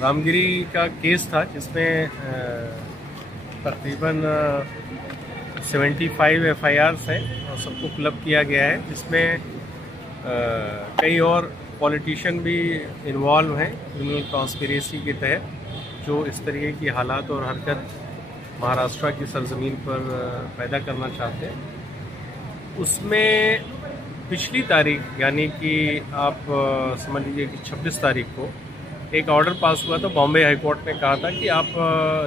रामगिरी का केस था जिसमें तकरीबन 75 FIRs हैं और सबको क्लब किया गया है, जिसमें कई और पॉलिटिशियन भी इन्वॉल्व हैं क्रिमिनल कॉन्स्पिरेसी के तहत, जो इस तरीके की हालात और हरकत महाराष्ट्र की सरजमीन पर पैदा करना चाहते हैं। उसमें पिछली तारीख यानी कि आप समझ लीजिए कि 26 तारीख को एक ऑर्डर पास हुआ था। बॉम्बे हाई कोर्ट ने कहा था कि आप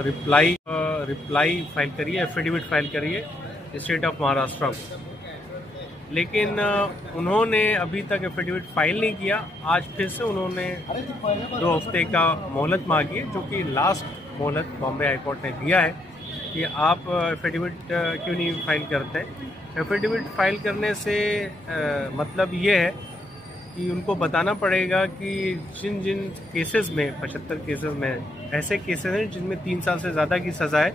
रिप्लाई फाइल करिए, एफिडेविट फाइल करिए स्टेट ऑफ महाराष्ट्र को, लेकिन उन्होंने अभी तक एफिडेविट फाइल नहीं किया। आज फिर से उन्होंने 2 हफ्ते का मोहलत मांगी है, जो कि लास्ट मोहलत बॉम्बे हाई कोर्ट ने दिया है कि आप एफिडेविट क्यों नहीं फाइल करते हैं। एफिडेविट फाइल करने से मतलब ये है कि उनको बताना पड़ेगा कि जिन जिन केसेस में 75 केसेस में ऐसे केसेस हैं जिनमें 3 साल से ज़्यादा की सज़ा है,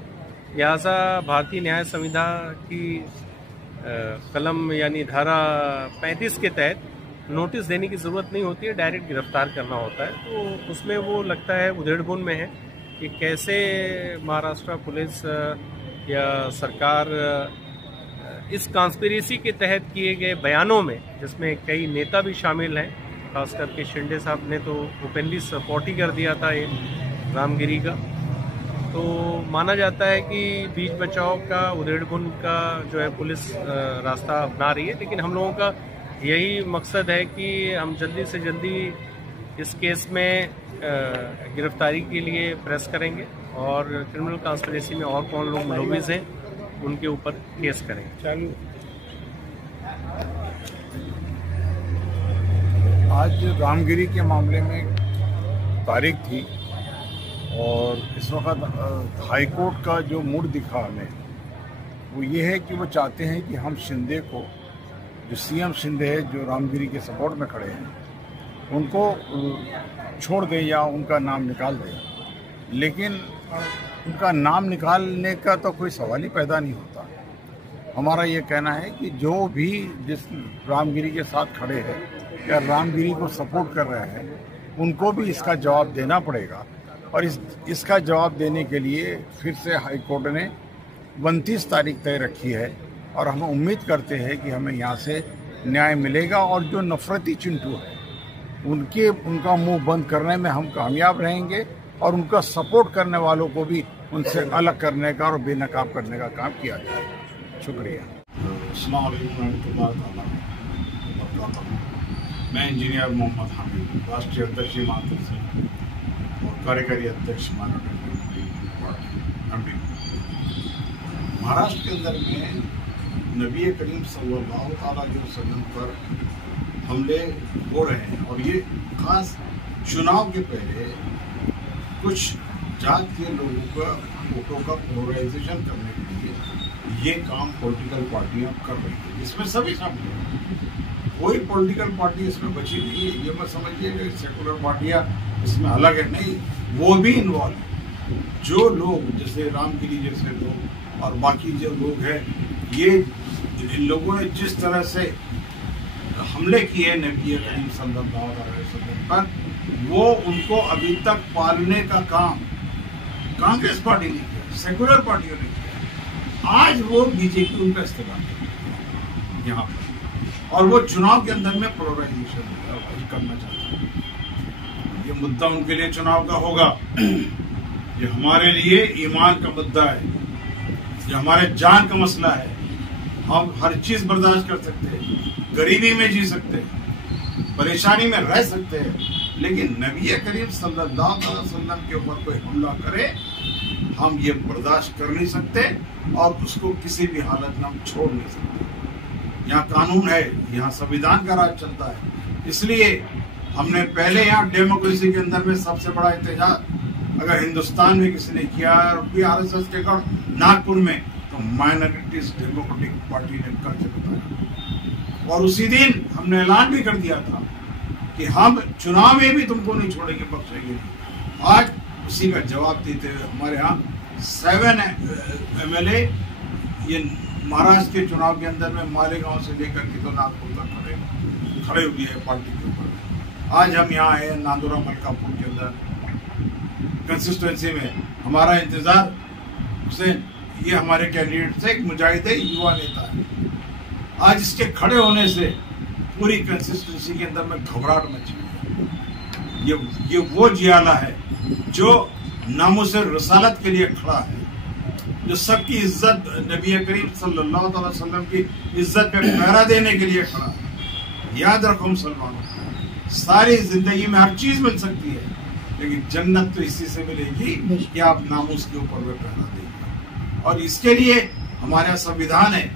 लिहाजा भारतीय न्याय संहिता की कलम यानी धारा 35 के तहत नोटिस देने की ज़रूरत नहीं होती है, डायरेक्ट गिरफ्तार करना होता है। तो उसमें वो लगता है उधेड़बुन में है कि कैसे महाराष्ट्र पुलिस या सरकार इस कॉन्स्पिरेसी के तहत किए गए बयानों में, जिसमें कई नेता भी शामिल हैं, खास करके शिंदे साहब ने तो ओपनली सपोर्ट ही कर दिया था ये रामगिरी का, तो माना जाता है कि बीच बचाव का उधेड़बुन का जो है पुलिस रास्ता अपना रही है। लेकिन हम लोगों का यही मकसद है कि हम जल्दी से जल्दी इस केस में गिरफ्तारी के लिए प्रेस करेंगे और क्रिमिनल कॉन्स्पिरेसी में और कौन लोग मुलविस हैं उनके ऊपर केस करेंगे। चालू आज रामगिरी के मामले में तारीख थी और इस वक्त हाई कोर्ट का जो मूड दिखा हमें वो ये है कि वो चाहते हैं कि हम शिंदे को, जो CM शिंदे है जो रामगिरी के सपोर्ट में खड़े हैं, उनको छोड़ दें या उनका नाम निकाल दें। लेकिन उनका नाम निकालने का तो कोई सवाल ही पैदा नहीं होता। हमारा ये कहना है कि जो भी जिस रामगिरी के साथ खड़े हैं या रामगिरी को सपोर्ट कर रहे हैं, उनको भी इसका जवाब देना पड़ेगा। और इसका जवाब देने के लिए फिर से हाई कोर्ट ने 29 तारीख तय रखी है और हम उम्मीद करते हैं कि हमें यहाँ से न्याय मिलेगा और जो नफरती चिंटू है उनका मुंह बंद करने में हम कामयाब रहेंगे और उनका सपोर्ट करने वालों को भी उनसे अलग करने का और बेनकाब करने का काम किया जाए। शुक्रिया। मैं इंजीनियर मोहम्मद हामिद, राष्ट्रीय अध्यक्ष हिमाचल से और कार्यकारी अध्यक्ष महाराष्ट्र के अंदर में नबी करीम सल्लल्लाहु अलैहि वसल्लम पर हमले हो रहे हैं और ये खास चुनाव के पहले कुछ जात के लोगों का वोटों का पोलराइजेशन करने के लिए ये काम पॉलिटिकल पार्टियां कर रही है। इसमें सभी शामिल हैं, कोई पॉलिटिकल पार्टी इसमें बची नहीं है। ये मत समझिए कि सेकुलर पार्टियां इसमें अलग है, नहीं, वो भी इन्वॉल्व है। जो लोग जैसे रामगिरी जैसे लोग और बाकी जो लोग हैं, ये इन लोगों ने जिस तरह से हमले किए नबी करीम सल्लल्लाहु अलैहि वसल्लम पर, वो उनको अभी तक पालने का काम कांग्रेस पार्टी ने किया, सेकुलर पार्टियों ने किया। आज वो बीजेपी उनका इस्तेमाल यहाँ पर और वो चुनाव के अंदर में पोलराइजेशन करना चाहता है। ये मुद्दा उनके लिए चुनाव का होगा, ये हमारे लिए ईमान का मुद्दा है, ये हमारे जान का मसला है। हम हर चीज बर्दाश्त कर सकते हैं, गरीबी में जी सकते हैं, परेशानी में रह सकते हैं, लेकिन नबी करीम सल्लल्लाहु अलैहि वसल्लम के ऊपर कोई हमला करे हम ये बर्दाश्त कर नहीं सकते और उसको किसी भी हालत में हम छोड़ नहीं सकते। यहाँ कानून है, यहाँ संविधान का राज चलता है। इसलिए हमने पहले यहाँ डेमोक्रेसी के अंदर में सबसे बड़ा एहतजाज अगर हिंदुस्तान में किसी ने किया और RSS के नागपुर में, तो माइनॉरिटीज डेमोक्रेटिक पार्टी ने करके बताया और उसी दिन हमने ऐलान भी कर दिया था कि हम चुनाव में भी तुमको नहीं छोड़ेंगे, बख्शेंगे। आज उसी का जवाब देते हुए हमारे यहाँ 7 MLA ये महाराष्ट्र के चुनाव के अंदर में मालेगांव से लेकर के तो नागपुर तक खड़े हुए हैं पार्टी के ऊपर। आज हम यहाँ आए नांदुरा मलकापुर के अंदर कंसिस्टेंसी में हमारा इंतजार हुसैन, ये हमारे कैंडिडेट से एक मुजाहिद युवा नेता है। आज इसके खड़े होने से पूरी कंसिस्टेंसी के अंदर में घबराहट मची हुई है। ये वो जियाला है जो नामुस रसालत के लिए खड़ा है, जो सबकी इज्जत, नबी करीम सल्लल्लाहु अलैहि वसल्लम की इज्जत पे पहरा देने के लिए खड़ा है। याद रखो मुसलमानों, सारी जिंदगी में हर चीज मिल सकती है, लेकिन जन्नत तो इसी से मिलेगी कि आप नामुस के ऊपर में पहरा देंगे। और इसके लिए हमारा संविधान है,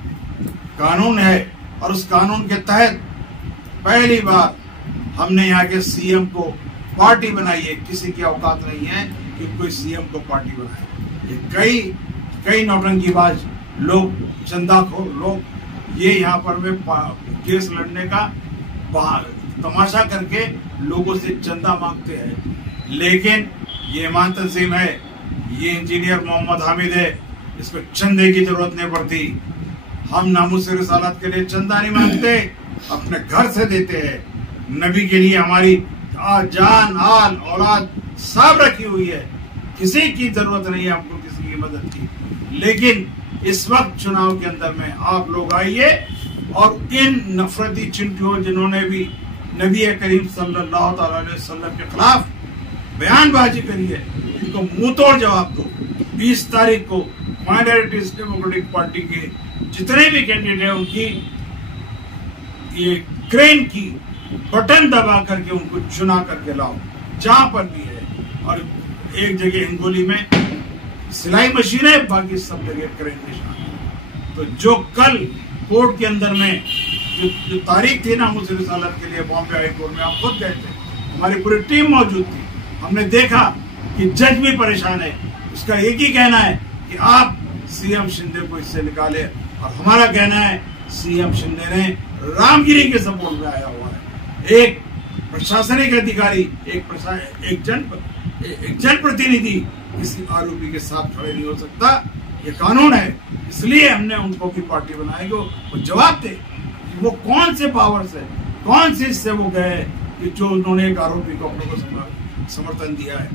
कानून है, और उस कानून के तहत पहली बार हमने यहाँ के सीएम को पार्टी बनाई है। किसी की औकात नहीं है कि कोई सीएम को पार्टी बनाए। ये कई नौटंकीबाज लोग, चंदाखोर लोग, ये यहाँ पर में केस लड़ने का तमाशा करके लोगों से चंदा मांगते हैं, लेकिन ये ईमान तंजीम है, ये इंजीनियर मोहम्मद हामिद है, इसको चंदे की जरूरत नहीं पड़ती। हम नामुस रिसालत के लिए चंदा नहीं मांगते, अपने घर से देते हैं। नबी के लिए हमारी जान, आल, औलाद सब रखी हुई है, किसी की जरूरत नहीं है हमको किसी की मदद की। लेकिन इस वक्त चुनाव के अंदर में आप लोग आइए और इन नफरती चिंटियों जिन्होंने भी नबी करीम सल्लल्लाहु अलैहि वसल्लम के खिलाफ बयानबाजी करी है, इनको मुंह तोड़ जवाब दो। 20 तारीख को माइनॉरिटीज डेमोक्रेटिक पार्टी के जितने भी कैंडिडेट हैं उनकी ये क्रेन की बटन दबा करके उनको चुना करके लाओ, जहां पर भी है। और एक जगह हिंगोली में सिलाई मशीन है, बाकी सब जगह क्रेन निशान है। तो जो कल कोर्ट के अंदर में जो तारीख थी नामुस रिसालत के लिए बॉम्बे हाई कोर्ट में, आप खुद गए थे, हमारी पूरी टीम मौजूद थी, हमने देखा कि जज भी परेशान है। उसका एक ही कहना है कि आप सीएम शिंदे को इससे निकाले, और हमारा कहना है सीएम शिंदे ने रामगिरी के सपोर्ट में आया हुआ है। एक प्रशासनिक अधिकारी, एक जनप्रतिनिधि किसी आरोपी के साथ खड़े नहीं हो सकता, ये कानून है। इसलिए हमने उनको भी पार्टी बनाई, वो जवाब दे वो कौन से पावर से, कौन से इससे वो गए कि जो उन्होंने एक आरोपी को अपने को समर्थन दिया है।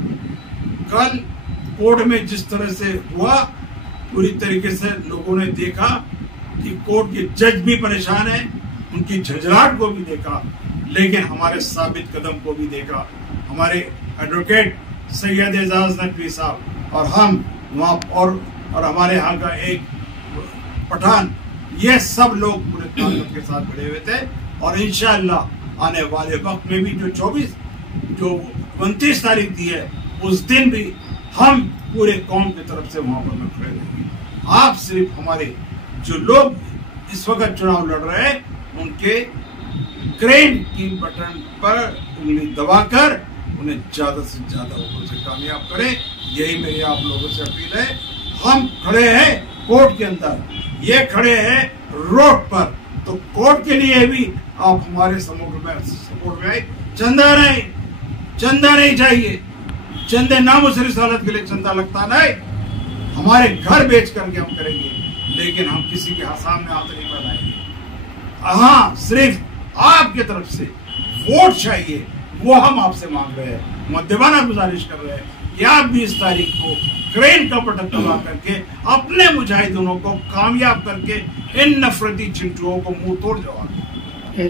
कल कोर्ट में जिस तरह से हुआ, पूरी तरीके से लोगों ने देखा कि कोर्ट के जज भी परेशान है, उनकी झंझलाहट को भी देखा, लेकिन हमारे साबित कदम को भी देखा, हमारे एडवोकेट सैयद एजाज नकवी साहब और हम वहाँ और हमारे यहाँ का एक पठान, ये सब लोग पूरे ताकत के साथ खड़े हुए थे। और इंशाअल्लाह आने वाले वक्त में भी जो 29 तारीख दी है, उस दिन भी हम पूरे कौम की तरफ से वहां पर खड़े रहेंगे। आप सिर्फ हमारे जो लोग इस वक्त चुनाव लड़ रहे हैं, उनके क्रेन की बटन पर उंगली दबाकर उन्हें ज्यादा से ज्यादा ऊपर से कामयाब करें, यही मेरी आप लोगों से अपील है। हम खड़े हैं कोर्ट के अंदर, ये खड़े हैं रोड पर, तो कोर्ट के लिए भी आप हमारे सपोर्ट में आए। चंदा नहीं चाहिए, चंदे नामुस रिसालत के लिए चंदा लगता नहीं, हमारे घर बेच करके हम करेंगे, लेकिन हम किसी के सामने हाथ नहीं बनाएंगे। हाँ, सिर्फ आपके तरफ से वोट चाहिए, वो हम आपसे मांग रहे हैं, मुद्देबाना गुजारिश कर रहे हैं कि आप 20 तारीख को क्रेन का बटन दबा करके अपने मुजाहिदीनों को कामयाब करके इन नफरती चिंटुओं को मुंह तोड़ जवाब दें।